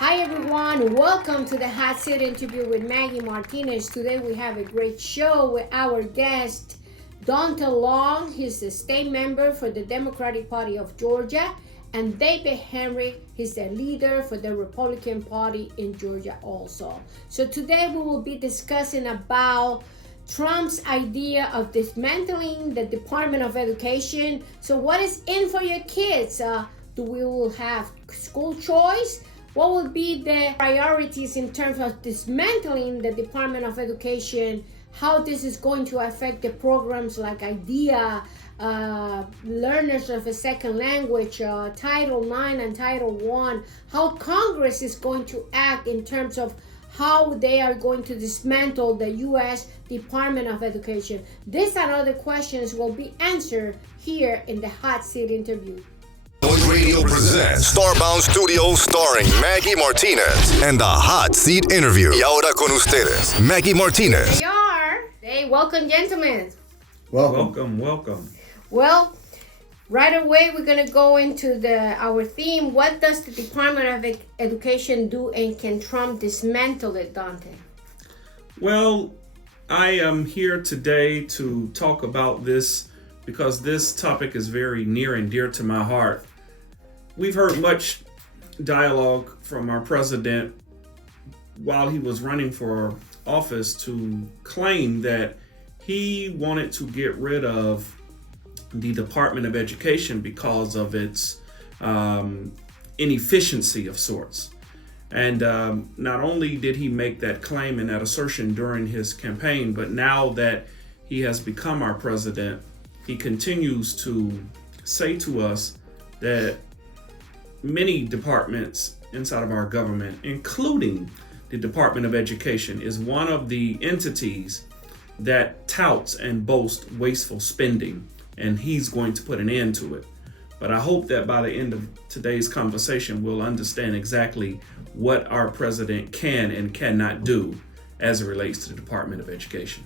Hi everyone, welcome to the Hot Seat interview with Maggy Martinez. Today we have a great show with our guest, Dante Long. He's a state member for the Democratic Party of Georgia, and David Henry, he's the leader for the Republican Party in Georgia also. So today we will be discussing about Trump's idea of dismantling the Department of Education. So what is in for your kids? Do we will have school choice? What will be the priorities in terms of dismantling the Department of Education? How this is going to affect the programs like IDEA, learners of a second language, Title IX and Title I, how Congress is going to act in terms of how they are going to dismantle the U.S. Department of Education. These and other questions will be answered here in the Hot Seat interview. Noise Radio presents Starbound Studios starring Maggy Martinez and the Hot Seat Interview. Y ahora con ustedes, Maggy Martinez. They are. Hey, welcome, gentlemen. Welcome. Well, right away we're going to go into our theme. What does the Department of Education do, and can Trump dismantle it, Dante? Well, I am here today to talk about this because this topic is very near and dear to my heart. We've heard much dialogue from our president while he was running for office to claim that he wanted to get rid of the Department of Education because of its inefficiency of sorts. And not only did he make that claim and that assertion during his campaign, but now that he has become our president, he continues to say to us that many departments inside of our government, including the Department of Education, is one of the entities that touts and boasts wasteful spending, and he's going to put an end to it. But I hope that by the end of today's conversation, we'll understand exactly what our president can and cannot do as it relates to the Department of Education.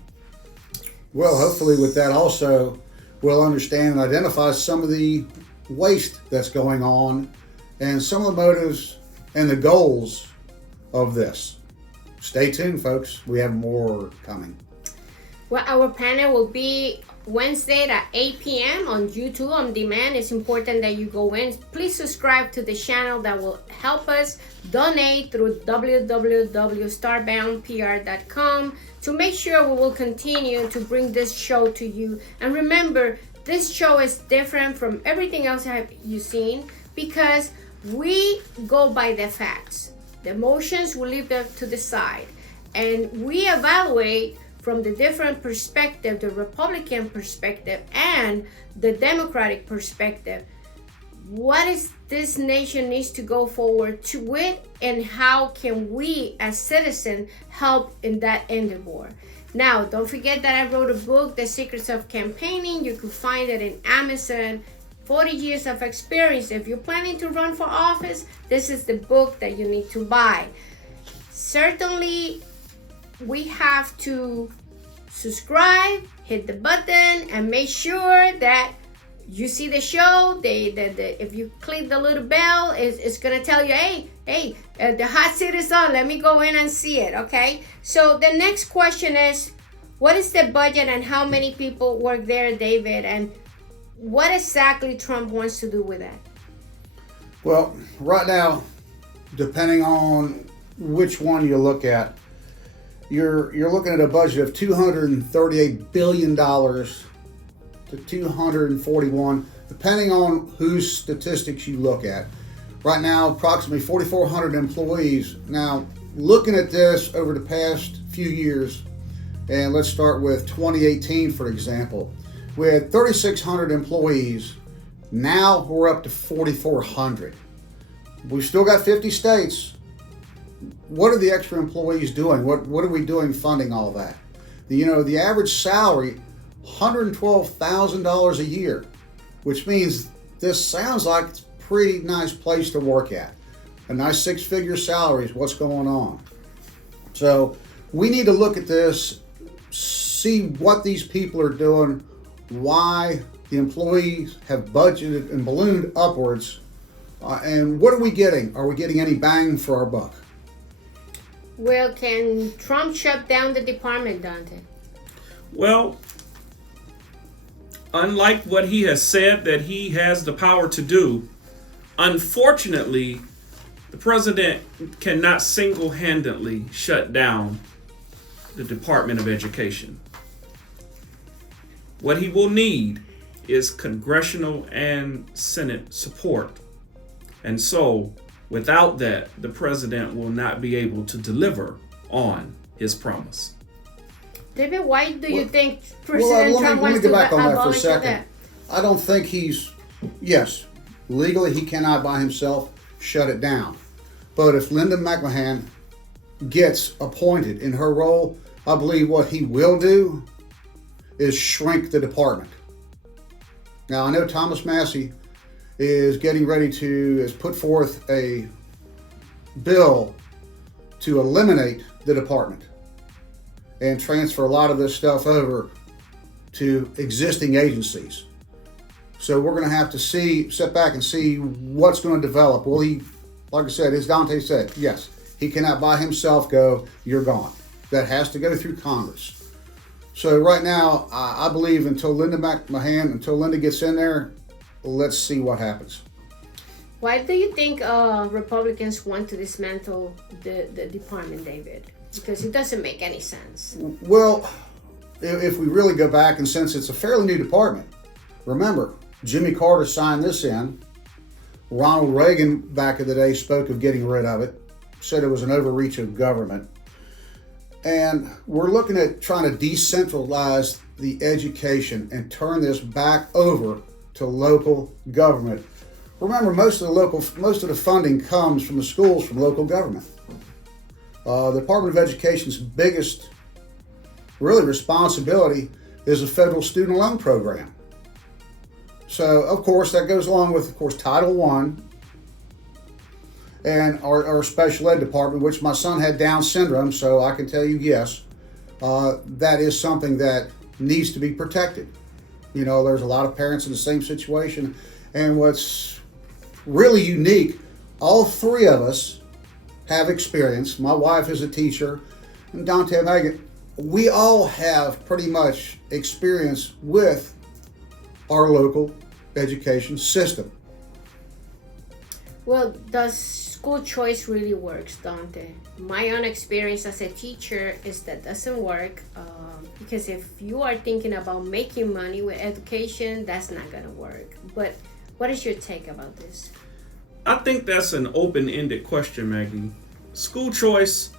Well, hopefully with that also, we'll understand and identify some of the waste that's going on and some of the motives and the goals of this. Stay tuned, folks. We have more coming. Well, our panel will be Wednesday at 8 p.m. on YouTube on demand. It's important that you go in. Please subscribe to the channel. That will help us donate through www.starboundpr.com to make sure we will continue to bring this show to you. And remember, this show is different from everything else you've seen because we go by the facts. The emotions we leave them to the side, and we evaluate from the different perspective, the Republican perspective and the Democratic perspective, what is this nation needs to go forward to with, and how can we as citizens help in that endeavor. Now, don't forget that I wrote a book, The Secrets of Campaigning. You can find it in Amazon. 40 years of experience. If you're planning to run for office, this is the book that you need to buy. Certainly, we have to subscribe, hit the button, and make sure that you see the show. If you click the little bell, it's going to tell you, hey, the hot seat is on. Let me go in and see it, okay? So the next question is, what is the budget and how many people work there, David? And what exactly Trump wants to do with that? Well, right now, depending on which one you look at, you're looking at a budget of $238 billion to $241, depending on whose statistics you look at. Right now, approximately 4,400 employees. Now, looking at this over the past few years, and let's start with 2018, for example. We had 3,600 employees. Now we're up to 4,400. We've still got 50 states. What are the extra employees doing? What are we doing funding all that? The average salary, $112,000 a year, which means this sounds like it's a pretty nice place to work at. A nice six-figure salary is what's going on. So we need to look at this, see what these people are doing, why the employees have budgeted and ballooned upwards And what are we getting? Are we getting any bang for our buck? Well, can Trump shut down the department, Dante? Well, unlike what he has said that he has the power to do, unfortunately, the president cannot single-handedly shut down the Department of Education. What he will need is congressional and Senate support. And so, without that, the president will not be able to deliver on his promise. David, why do you think President Trump let me wants get to back on that for a abolish second. that? I don't think yes, legally he cannot by himself shut it down. But if Linda McMahon gets appointed in her role, I believe what he will do is shrink the department. Now, I know Thomas Massey is getting ready has put forth a bill to eliminate the department and transfer a lot of this stuff over to existing agencies. So we're going to have to sit back and see what's going to develop. Will he, like I said, as Dante said, yes, he cannot by himself go, you're gone. That has to go through Congress. So right now, I believe until Linda gets in there, let's see what happens. Why do you think Republicans want to dismantle the department, David? Because it doesn't make any sense. Well, if we really go back, and since it's a fairly new department, remember, Jimmy Carter signed this in. Ronald Reagan, back in the day, spoke of getting rid of it, said it was an overreach of government. And we're looking at trying to decentralize the education and turn this back over to local government. Remember, most of the funding comes from the schools, from local government. The Department of Education's biggest, really, responsibility is a federal student loan program. So, of course, that goes along with, Title I and our special ed department, which my son had Down syndrome, so I can tell you, yes, that is something that needs to be protected. You know, there's a lot of parents in the same situation, and what's really unique, all three of us have experience. My wife is a teacher, and Dante and Megan, we all have pretty much experience with our local education system. Well, does school choice really works, Dante? My own experience as a teacher is that doesn't work because if you are thinking about making money with education, that's not going to work. But what is your take about this? I think that's an open-ended question, Maggie. School choice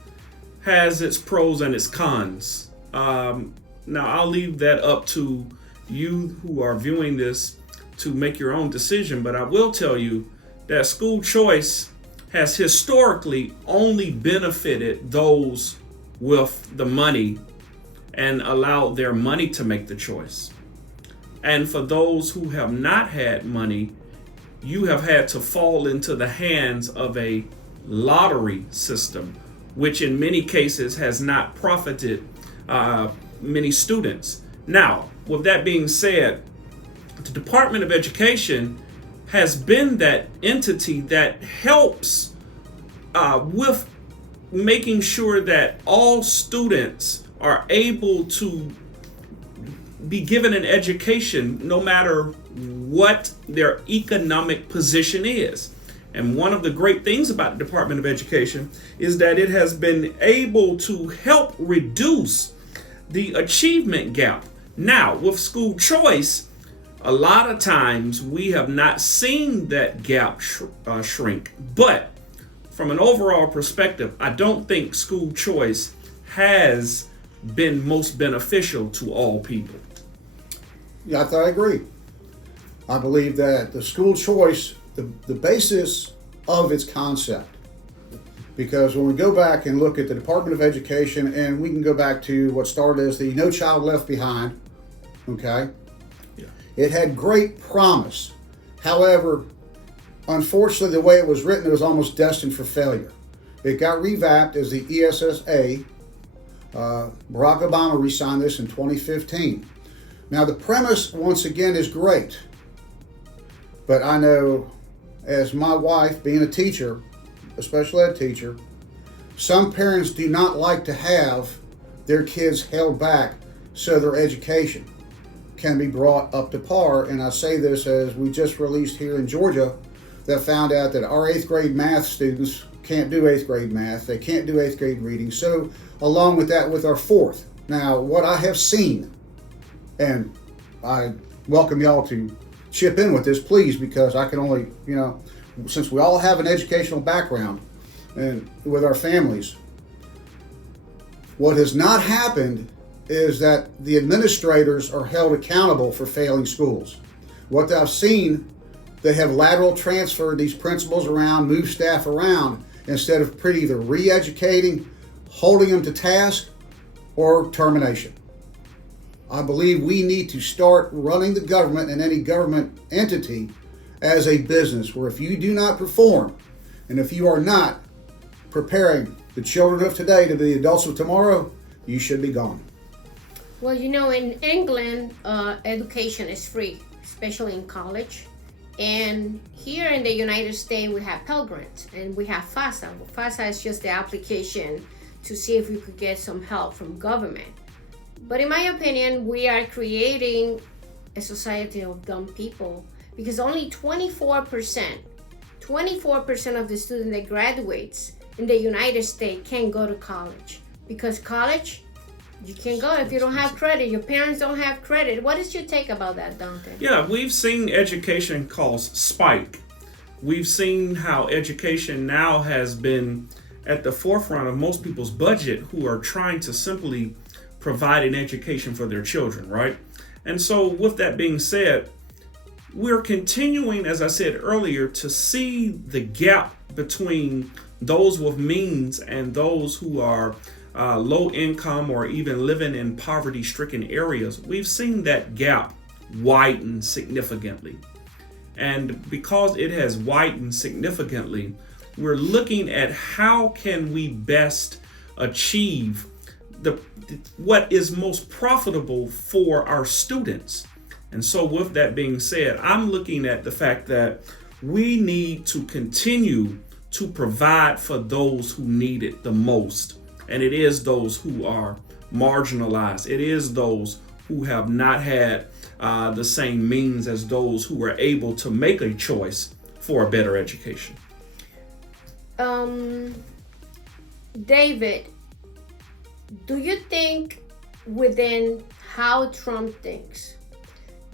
has its pros and its cons. Now, I'll leave that up to you who are viewing this to make your own decision, but I will tell you that school choice has historically only benefited those with the money and allowed their money to make the choice. And for those who have not had money, you have had to fall into the hands of a lottery system, which in many cases has not profited many students. Now, with that being said, the Department of Education has been that entity that helps with making sure that all students are able to be given an education no matter what their economic position is. And one of the great things about the Department of Education is that it has been able to help reduce the achievement gap. Now, with school choice, a lot of times we have not seen that gap shrink. But from an overall perspective, I don't think school choice has been most beneficial to all people. Yeah, I agree. I believe that the school choice, the basis of its concept, because when we go back and look at the Department of Education, and we can go back to what started as the No Child Left Behind, okay? Yeah. It had great promise. However, unfortunately, the way it was written, it was almost destined for failure. It got revamped as the ESSA. Barack Obama re-signed this in 2015. Now, the premise, once again, is great. But I know, as my wife being a teacher, a special ed teacher, some parents do not like to have their kids held back so their education can be brought up to par. And I say this as we just released here in Georgia that found out that our 8th grade math students can't do 8th grade math. They can't do 8th grade reading. So along with that, with our 4th. Now, what I have seen, and I welcome y'all to chip in with this, please, because I can only, since we all have an educational background and with our families, what has not happened is that the administrators are held accountable for failing schools. What I've seen, they have lateral transferred these principals around, moved staff around, instead of either re-educating, holding them to task, or termination. I believe we need to start running the government and any government entity as a business, where if you do not perform, and if you are not preparing the children of today to be the adults of tomorrow, you should be gone. Well, in England, education is free, especially in college. And here in the United States, we have Pell Grants and we have FAFSA. FAFSA is just the application to see if we could get some help from government. But in my opinion, we are creating a society of dumb people, because only 24% of the student that graduates in the United States can go to college. Because college, you can't go if you don't have credit. Your parents don't have credit. What is your take about that, Dante? Yeah, we've seen education costs spike. We've seen how education now has been at the forefront of most people's budget who are trying to simply provide an education for their children, right? And so with that being said, we're continuing, as I said earlier, to see the gap between those with means and those who are low income or even living in poverty-stricken areas. We've seen that gap widen significantly. And because it has widened significantly, we're looking at how can we best achieve what is most profitable for our students. And so with that being said, I'm looking at the fact that we need to continue to provide for those who need it the most. And it is those who are marginalized. It is those who have not had the same means as those who were able to make a choice for a better education. David, do you think within how Trump thinks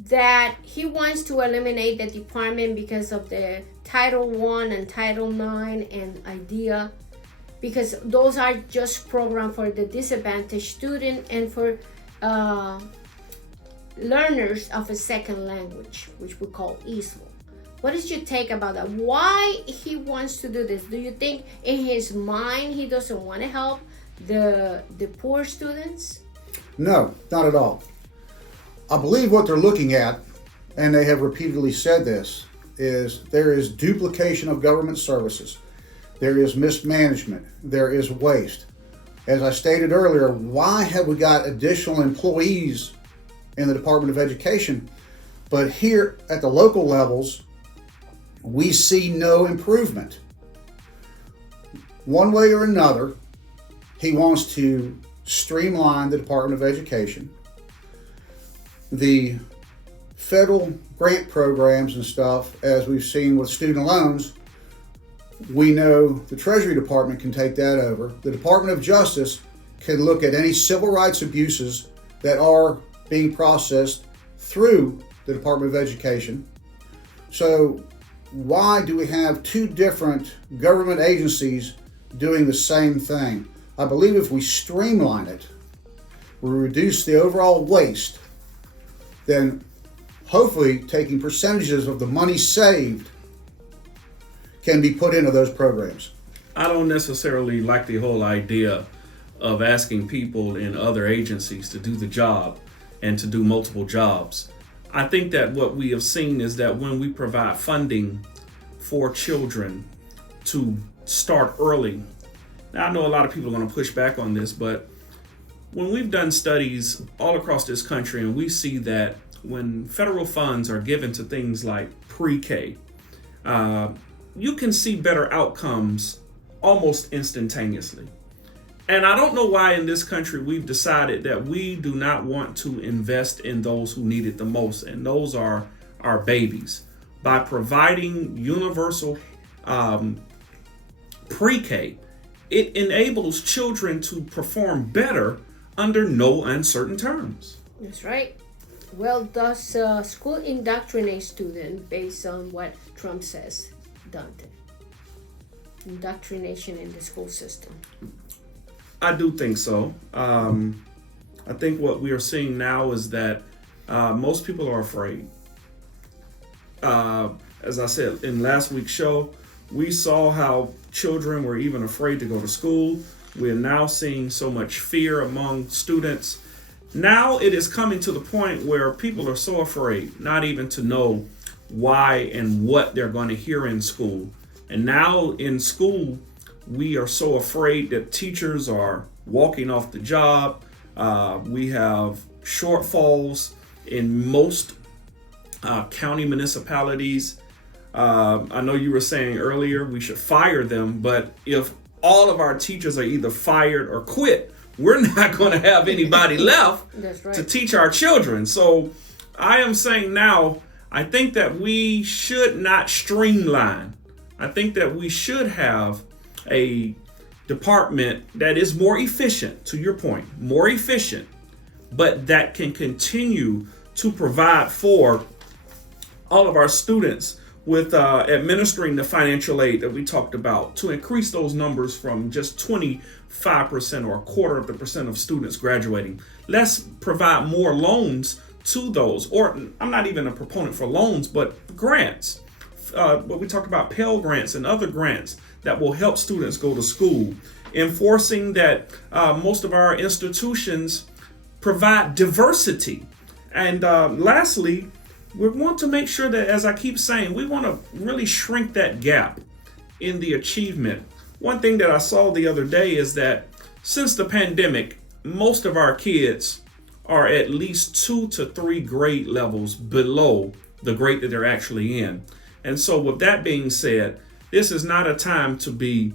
that he wants to eliminate the department because of the Title I and Title IX and IDEA? Because those are just programs for the disadvantaged student and for learners of a second language, which we call ESL. What is your take about that? Why he wants to do this? Do you think in his mind he doesn't want to help the poor students? No, not at all. I believe what they're looking at, and they have repeatedly said this, is there is duplication of government services. There is mismanagement. There is waste. As I stated earlier, why have we got additional employees in the Department of Education? But here at the local levels, we see no improvement. One way or another, he wants to streamline the Department of Education. The federal grant programs and stuff, as we've seen with student loans, we know the Treasury Department can take that over. The Department of Justice can look at any civil rights abuses that are being processed through the Department of Education. So why do we have two different government agencies doing the same thing? I believe if we streamline it, we reduce the overall waste, then hopefully taking percentages of the money saved can be put into those programs. I don't necessarily like the whole idea of asking people in other agencies to do the job and to do multiple jobs. I think that what we have seen is that when we provide funding for children to start early, now I know a lot of people are going to push back on this, but when we've done studies all across this country and we see that when federal funds are given to things like pre-K, you can see better outcomes almost instantaneously. And I don't know why in this country we've decided that we do not want to invest in those who need it the most, and those are our babies. By providing universal pre-K, it enables children to perform better under no uncertain terms. That's right. Well, does school indoctrinate students based on what Trump says, Dante? Indoctrination in the school system. I do think so. I think what we are seeing now is that most people are afraid. As I said in last week's show, we saw how children were even afraid to go to school. We're now seeing so much fear among students. Now it is coming to the point where people are so afraid not even to know why and what they're going to hear in school. And now in school, we are so afraid that teachers are walking off the job. We have shortfalls in most county municipalities. I know you were saying earlier we should fire them, but if all of our teachers are either fired or quit, we're not going to have anybody left to teach our children. So I am saying now, I think that we should not streamline. I think that we should have a department that is more efficient, to your point, more efficient, but that can continue to provide for all of our students with administering the financial aid that we talked about, to increase those numbers from just 25% or 1/4% of students graduating. Let's provide more loans to those, or I'm not even a proponent for loans, but grants. What we talked about, Pell Grants and other grants that will help students go to school. Enforcing that most of our institutions provide diversity. And lastly, we want to make sure that, as I keep saying, we want to really shrink that gap in the achievement. One thing that I saw the other day is that since the pandemic, most of our kids are at least 2 to 3 grade levels below the grade that they're actually in. And so with that being said, this is not a time to be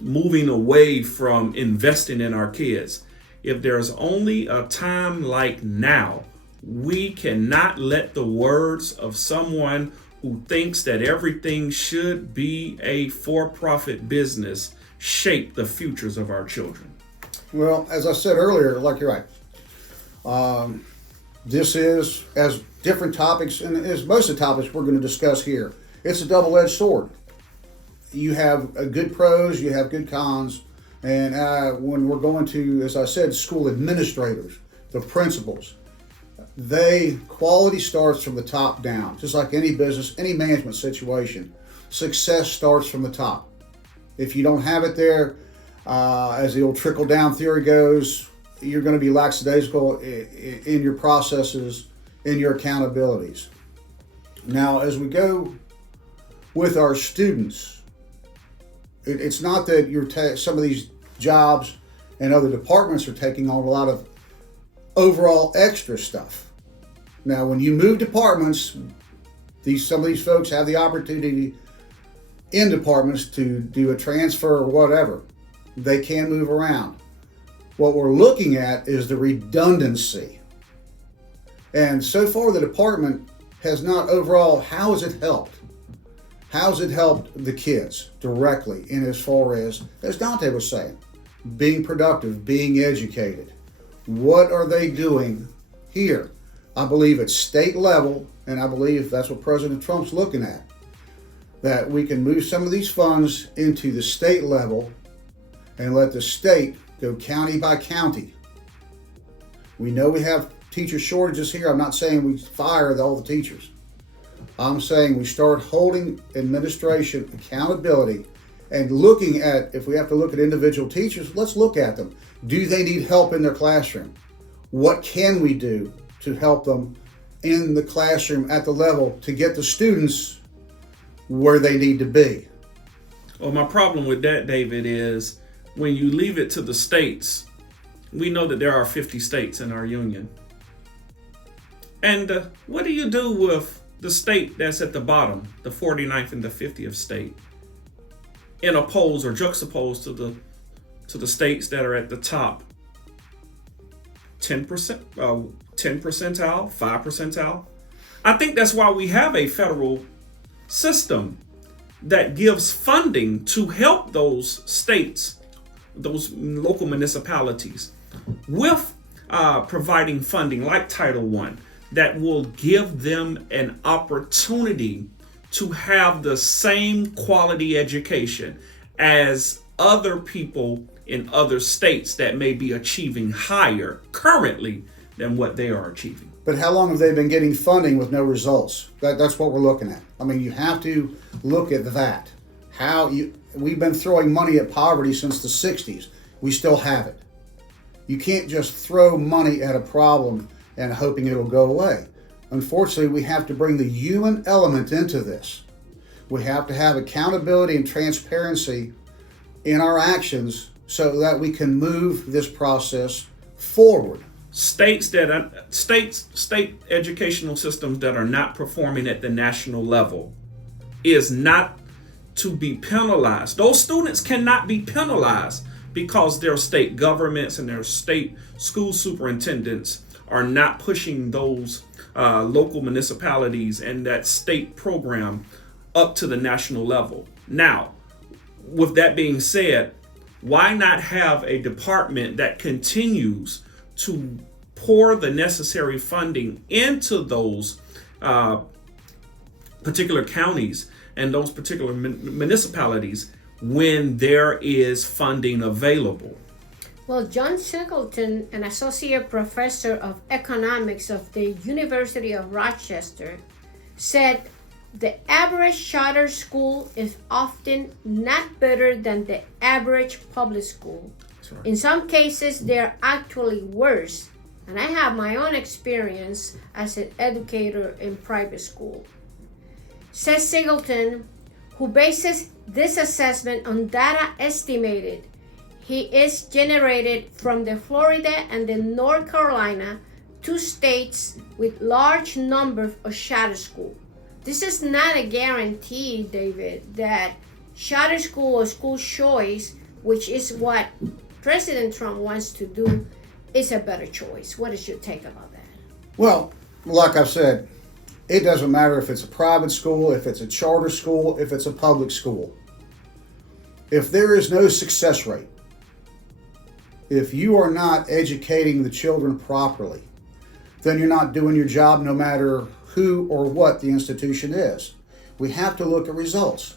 moving away from investing in our kids. If there's only a time like now, we cannot let the words of someone who thinks that everything should be a for-profit business shape the futures of our children. Well, as I said earlier, like you're right. This is, as different topics, and as most of the topics we're going to discuss here, it's a double-edged sword. You have good pros, you have good cons, and when we're going to, as I said, school administrators, the principals, quality starts from the top down. Just like any business, any management situation, success starts from the top. If you don't have it there, as the old trickle-down theory goes, you're going to be lackadaisical in your processes, in your accountabilities. Now, as we go with our students, it's not that some of these jobs and other departments are taking on a lot of overall extra stuff. Now, when you move departments, some of these folks have the opportunity in departments to do a transfer or whatever. They can move around. What we're looking at is the redundancy. And so far, the department has not overall, how has it helped? How's it helped the kids directly in as far as Dante was saying, being productive, being educated? What are they doing here? I believe at state level, and I believe that's what President Trump's looking at, that we can move some of these funds into the state level and let the state go county by county. We know we have teacher shortages here. I'm not saying we fire all the teachers. I'm saying we start holding administration accountability and looking at, if we have to look at individual teachers, let's look at them. Do they need help in their classroom? What can we do to help them in the classroom at the level to get the students where they need to be? Well, my problem with that, David, is when you leave it to the states, we know that there are 50 states in our union. And what do you do with the state that's at the bottom, the 49th and the 50th state, in oppose or juxtapose to the states that are at the top 10%, 10 percentile, 5 percentile. I think that's why we have a federal system that gives funding to help those states, those local municipalities, with providing funding like Title I that will give them an opportunity to have the same quality education as other people in other states that may be achieving higher currently than what they are achieving. But how long have they been getting funding with no results? That's what we're looking at. I mean, you have to look at that. We've been throwing money at poverty since the 60s. We still have it. You can't just throw money at a problem and hoping it'll go away. Unfortunately, we have to bring the human element into this. We have to have accountability and transparency in our actions so that we can move this process forward. State educational systems that are not performing at the national level is not to be penalized. Those students cannot be penalized because their state governments and their state school superintendents are not pushing those local municipalities and that state program up to the national level. Now, with that being said, why not have a department that continues to pour the necessary funding into those particular counties and those particular municipalities when there is funding available? Well, John Singleton, an associate professor of economics of the University of Rochester, said the average charter school is often not better than the average public school. Right. In some cases, they're actually worse. And I have my own experience as an educator in private school. Says Singleton, who bases this assessment on data estimated. He is generated from the Florida and the North Carolina, two states with large numbers of charter schools. This is not a guarantee, David, that charter school or school choice, which is what President Trump wants to do, is a better choice. What is your take about that? Well, like I've said, it doesn't matter if it's a private school, if it's a charter school, if it's a public school. If there is no success rate, if you are not educating the children properly, then you're not doing your job no matter who or what the institution is. We have to look at results.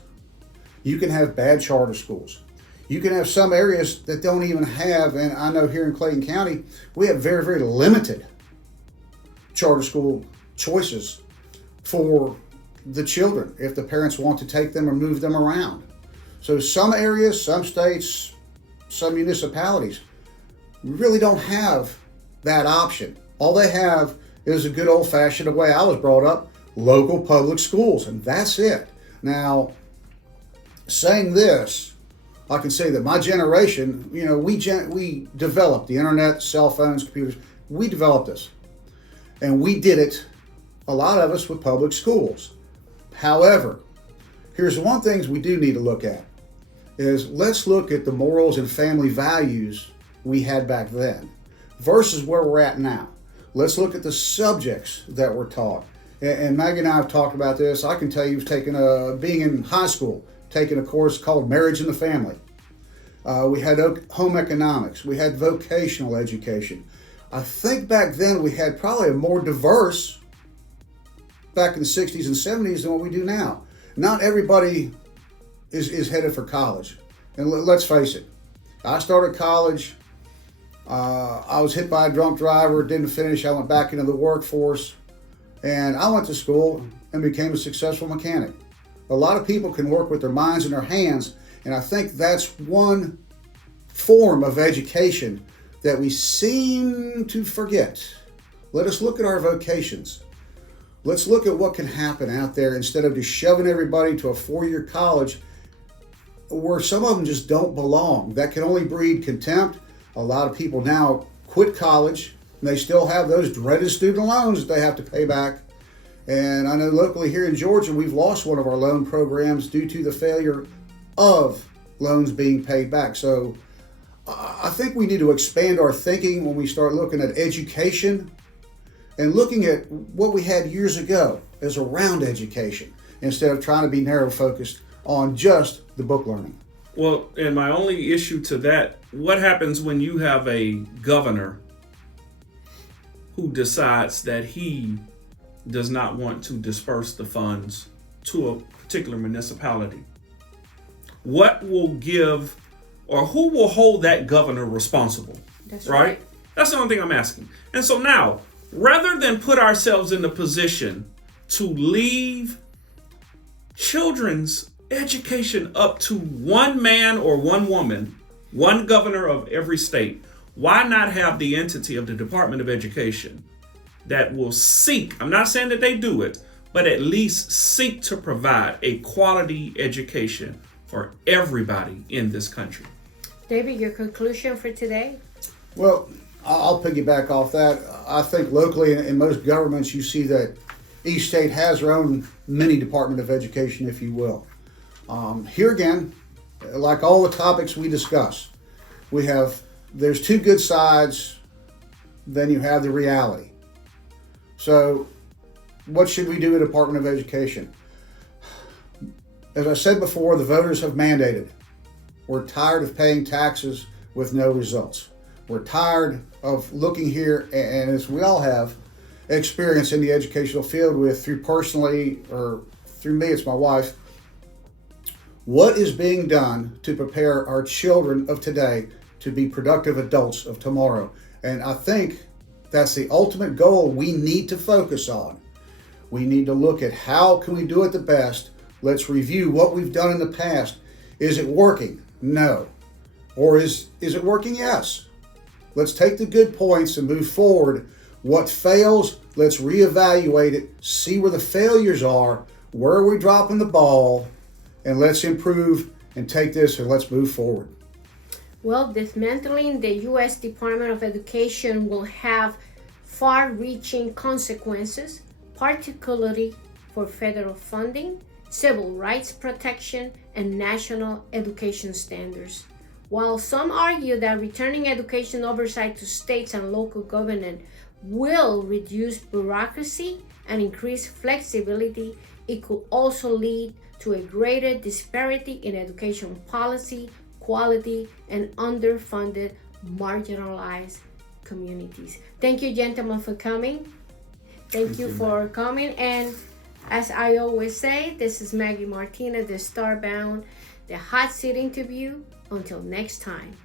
You can have bad charter schools. You can have some areas that don't even have, and I know here in Clayton County, we have very, very limited charter school choices for the children if the parents want to take them or move them around. So some areas, some states, some municipalities really don't have that option. All they have is a good old-fashioned, the way I was brought up, local public schools, and that's it. Now, saying this, I can say that my generation, we developed the internet, cell phones, computers. We developed this. And we did it, a lot of us, with public schools. However, here's one thing we do need to look at, is let's look at the morals and family values we had back then versus where we're at now. Let's look at the subjects that were taught. And Maggie and I have talked about this. I can tell you, being in high school, taking a course called Marriage and the Family. We had home economics. We had vocational education. I think back then we had probably a more diverse, back in the 60s and 70s, than what we do now. Not everybody is headed for college. And let's face it, I started college. I was hit by a drunk driver, didn't finish. I went back into the workforce. And I went to school and became a successful mechanic. A lot of people can work with their minds and their hands, and I think that's one form of education that we seem to forget. Let us look at our vocations. Let's look at what can happen out there instead of just shoving everybody to a 4-year college where some of them just don't belong. That can only breed contempt. A lot of people now quit college, and they still have those dreaded student loans that they have to pay back. And I know locally here in Georgia, we've lost one of our loan programs due to the failure of loans being paid back. So I think we need to expand our thinking when we start looking at education and looking at what we had years ago as around education instead of trying to be narrow focused on just the book learning. Well, and my only issue to that, what happens when you have a governor who decides that he does not want to disperse the funds to a particular municipality? What will give, or who will hold that governor responsible? That's right. That's the only thing I'm asking. And so now, rather than put ourselves in the position to leave children's education up to one man or one woman, one governor of every state, why not have the entity of the Department of Education that will seek, I'm not saying that they do it, but at least seek to provide a quality education for everybody in this country? David, your conclusion for today? Well, I'll piggyback off that. I think locally in most governments, you see that each state has their own mini Department of Education, if you will. Here again, like all the topics we discuss, there's two good sides, then you have the reality. So what should we do at Department of Education? As I said before, the voters have mandated. We're tired of paying taxes with no results. We're tired of looking here, and as we all have experience in the educational field with through personally, or through me, it's my wife, what is being done to prepare our children of today to be productive adults of tomorrow? And I think that's the ultimate goal we need to focus on. We need to look at how can we do it the best. Let's review what we've done in the past. Is it working? No. Or is it working? Yes. Let's take the good points and move forward. What fails, let's reevaluate it, see where the failures are, where are we dropping the ball, and let's improve and take this and let's move forward. Well, dismantling the U.S. Department of Education will have far-reaching consequences, particularly for federal funding, civil rights protection, and national education standards. While some argue that returning education oversight to states and local government will reduce bureaucracy and increase flexibility, it could also lead to a greater disparity in education policy, quality, and underfunded, marginalized communities. Thank you, gentlemen, for coming. Thank you for coming. And as I always say, this is Maggy Martinez, the Starbound, the Hot Seat Interview. Until next time.